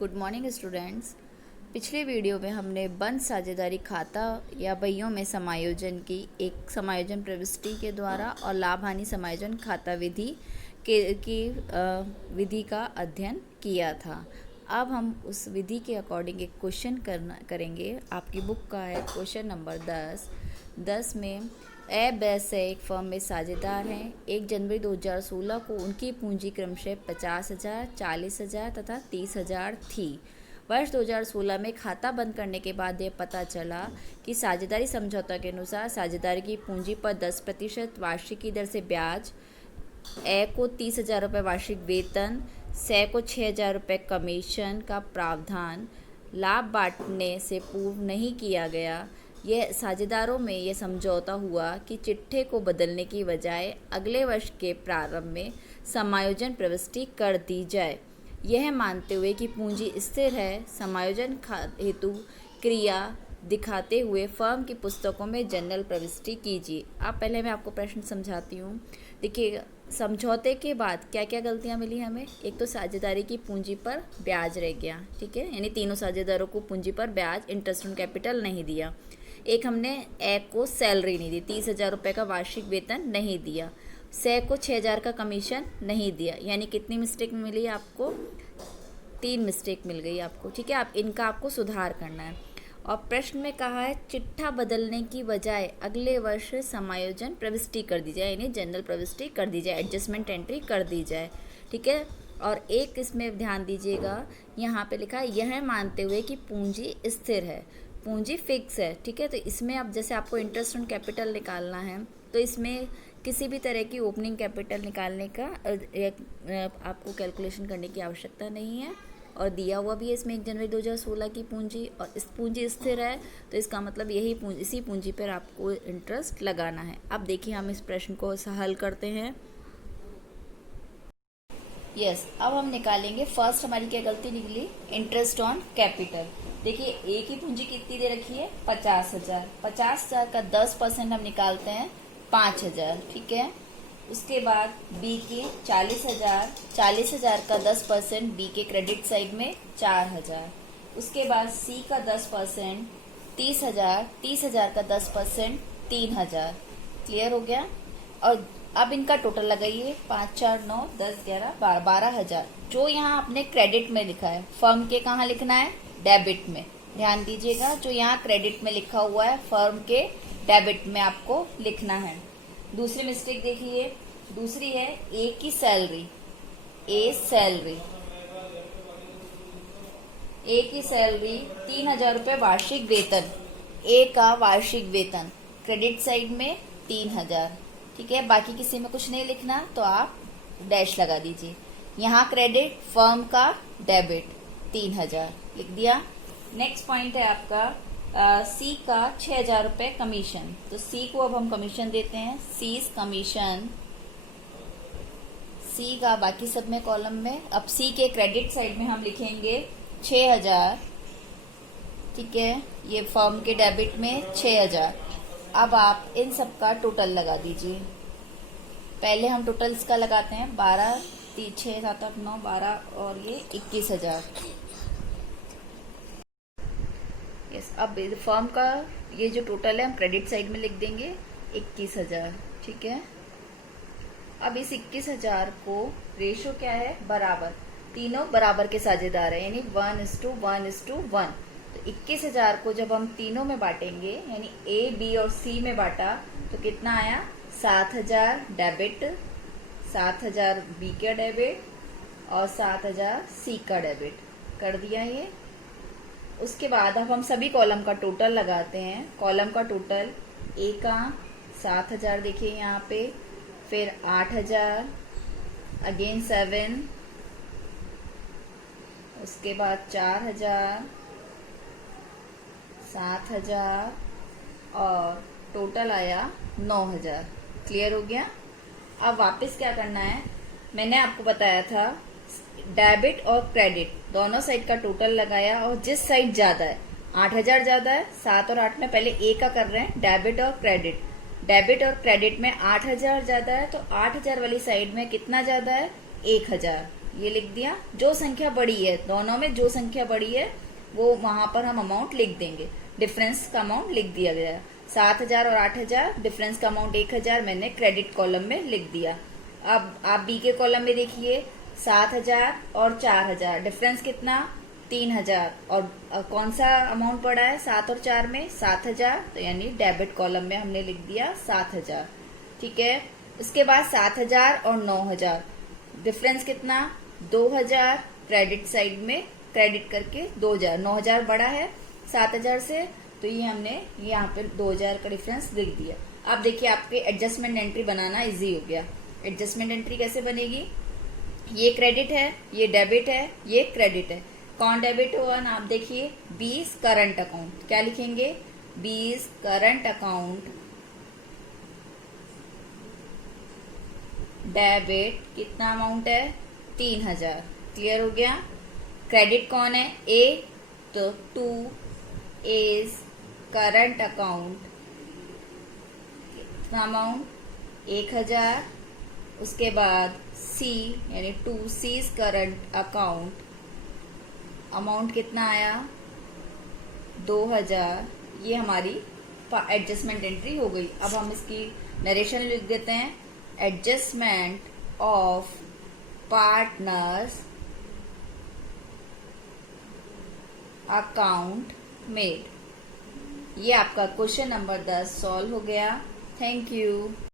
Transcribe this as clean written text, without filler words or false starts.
Good morning students. पिछले video में हमने बंद साझेदारी खाता या बहियों में समायोजन की एक समायोजन प्रविष्टि के द्वारा और लाभ हानि समायोजन खाता विधि की विधि का अध्ययन किया था। अब हम उस विधि के अकॉर्डिंग एक क्वेश्चन करेंगे। आपकी बुक का है क्वेश्चन नंबर 10 में ए ब से एक फर्म में साझेदार हैं। 1 जनवरी 2016 को उनकी पूंजी क्रमशः 50,000, 40,000 तथा 30,000 थी। वर्ष 2016 में खाता बंद करने के बाद यह पता चला कि साझेदारी समझौता के अनुसार साझेदारी की पूंजी पर 10% वार्षिक की दर से ब्याज, ए को 30,000 रुपये वार्षिक वेतन, से को 6,000 रुपये कमीशन का प्रावधान लाभ बांटने से पूर्व नहीं किया गया। यह साझेदारों में यह समझौता हुआ कि चिट्ठे को बदलने की बजाय अगले वर्ष के प्रारंभ में समायोजन प्रविष्टि कर दी जाए। यह मानते हुए कि पूंजी स्थिर है, समायोजन हेतु क्रिया दिखाते हुए फर्म की पुस्तकों में जनरल प्रविष्टि कीजिए। अब पहले मैं आपको प्रश्न समझाती हूँ। देखिए, समझौते के बाद क्या क्या गलतियाँ मिली हमें। एक तो साझेदारी की पूंजी पर ब्याज रह गया, ठीक है, यानी तीनों साझेदारों को पूंजी पर ब्याज, इंटरेस्ट ऑन कैपिटल नहीं दिया। एक हमने ए को सैलरी नहीं दी, 30,000 रुपये का वार्षिक वेतन नहीं दिया। से को 6,000 का कमीशन नहीं दिया। यानी कितनी मिस्टेक मिली आपको? 3 मिस्टेक मिल गई आपको, ठीक है। आप इनका आपको सुधार करना है। और प्रश्न में कहा है चिट्ठा बदलने की बजाय अगले वर्ष समायोजन प्रविष्टि कर दी जाए, यानी जनरल प्रविष्टि कर दी जाए, एडजस्टमेंट एंट्री कर दी जाए, ठीक है। और एक इसमें ध्यान दीजिएगा, यहाँ पे लिखा है यह मानते हुए कि पूंजी स्थिर है, पूंजी फिक्स है, ठीक है। तो इसमें अब जैसे आपको इंटरेस्ट ऑन कैपिटल निकालना है तो इसमें किसी भी तरह की ओपनिंग कैपिटल निकालने का आपको कैलकुलेशन करने की आवश्यकता नहीं है। और दिया हुआ भी है इसमें 1 जनवरी 2016 की पूंजी, और इस पूंजी स्थिर है तो इसका मतलब इसी पूंजी पर आपको इंटरेस्ट लगाना है। अब देखिए हम इस प्रश्न को हल करते हैं। अब हम निकालेंगे। फर्स्ट हमारी क्या गलती निकली? Interest on capital. देखिए, ए की पूंजी कितनी दे रखी है? 50,000। 50,000 का 10% हम निकालते हैं 5,000, ठीक है। उसके बाद बी की 40,000, 40,000 का 10% बी के क्रेडिट साइड में 4,000। उसके बाद सी का 10% 30,000, 30,000 का 10% 3,000। क्लियर हो गया। और अब इनका टोटल लगाइए, 5, 4, 9, 10, 11, 12, 12,000। जो यहाँ आपने क्रेडिट में लिखा है, फर्म के कहाँ लिखना है? डेबिट में। ध्यान दीजिएगा, जो यहाँ क्रेडिट में लिखा हुआ है फर्म के डेबिट में आपको लिखना है। दूसरी मिस्टेक देखिए, दूसरी है ए की सैलरी। ए की सैलरी 3,000 रुपये वार्षिक वेतन। ए का वार्षिक वेतन क्रेडिट साइड में 3,000, ठीक है। बाकी किसी में कुछ नहीं लिखना तो आप डैश लगा दीजिए। यहाँ क्रेडिट, फर्म का डेबिट 3,000 लिख दिया। नेक्स्ट पॉइंट है आपका सी का 6,000 रुपये कमीशन। तो सी को अब हम कमीशन देते हैं। सीज कमीशन, सी का बाकी सब में कॉलम में। अब सी के क्रेडिट साइड में हम लिखेंगे 6,000, ठीक है। ये फर्म के डेबिट में 6,000। अब आप इन सब का टोटल लगा दीजिए। पहले हम टोटल्स का लगाते हैं। 12, 3, 6, 7, 8, 9, 12 और ये 21,000। अब फर्म का ये जो टोटल है हम क्रेडिट साइड में लिख देंगे 21,000, ठीक है। अब इस 21,000 को रेशो क्या है? बराबर, तीनों बराबर के साझेदार है, यानी 1:1:1। तो 21,000 को जब हम तीनों में बांटेंगे, यानी ए, बी और सी में बांटा, तो कितना आया? 7,000 डेबिट, 7,000 बी का डेबिट और 7,000 सी का डेबिट कर दिया ये। उसके बाद अब हम सभी कॉलम का टोटल लगाते हैं। कॉलम का टोटल ए का 7,000 देखिए यहाँ पे, फिर 8,000, अगेन 7, उसके बाद 4,000, 7,000 और टोटल आया 9,000। क्लियर हो गया। अब वापस क्या करना है? मैंने आपको बताया था डेबिट और क्रेडिट दोनों साइड का टोटल लगाया, और जिस साइड ज्यादा है, 8,000 ज्यादा है, 7 और 8 में पहले ए का कर रहे हैं, डेबिट और क्रेडिट। डेबिट और क्रेडिट में 8,000 ज्यादा है, तो 8,000 वाली साइड में कितना ज्यादा है? 1,000। ये लिख दिया। जो संख्या बड़ी है, दोनों में जो संख्या बड़ी है वो वहां पर हम अमाउंट लिख देंगे। डिफरेंस का अमाउंट लिख दिया गया। 7,000 और 8,000, डिफरेंस का अमाउंट 1,000 मैंने क्रेडिट कॉलम में लिख दिया। अब आप बी के कॉलम में देखिए, 7,000 और 4,000, डिफरेंस कितना, 3,000। और कौन सा अमाउंट पड़ा है 7 और 4 में, 7,000, तो यानी डेबिट कॉलम में हमने लिख दिया 7,000। ठीक है। उसके बाद 7,000 और 9,000, डिफरेंस कितना, 2,000, क्रेडिट साइड में क्रेडिट करके 2,000। 9,000 बड़ा है 7,000 से, तो ये हमने यहाँ पे 2,000 का डिफरेंस लिख दिया। अब देखिए आपके एडजस्टमेंट एंट्री बनाना इजी हो गया। एडजस्टमेंट एंट्री कैसे बनेगी, ये क्रेडिट है, ये डेबिट है, ये क्रेडिट है। कौन डेबिट हुआ ना, आप देखिए 20 करंट अकाउंट, क्या लिखेंगे, 20 करंट अकाउंट डेबिट, कितना अमाउंट है, 3,000। क्लियर हो गया। क्रेडिट कौन है, ए, तो 2 इज करंट अकाउंट, कितना अमाउंट, 1,000। उसके बाद सी यानी 2 सीज करंट अकाउंट, अमाउंट कितना आया, 2,000। ये हमारी एडजस्टमेंट एंट्री हो गई। अब हम इसकी नरेशन लिख देते हैं। Adjustment of partners account made. ये आपका क्वेश्चन नंबर 10 सॉल्व हो गया। Thank you.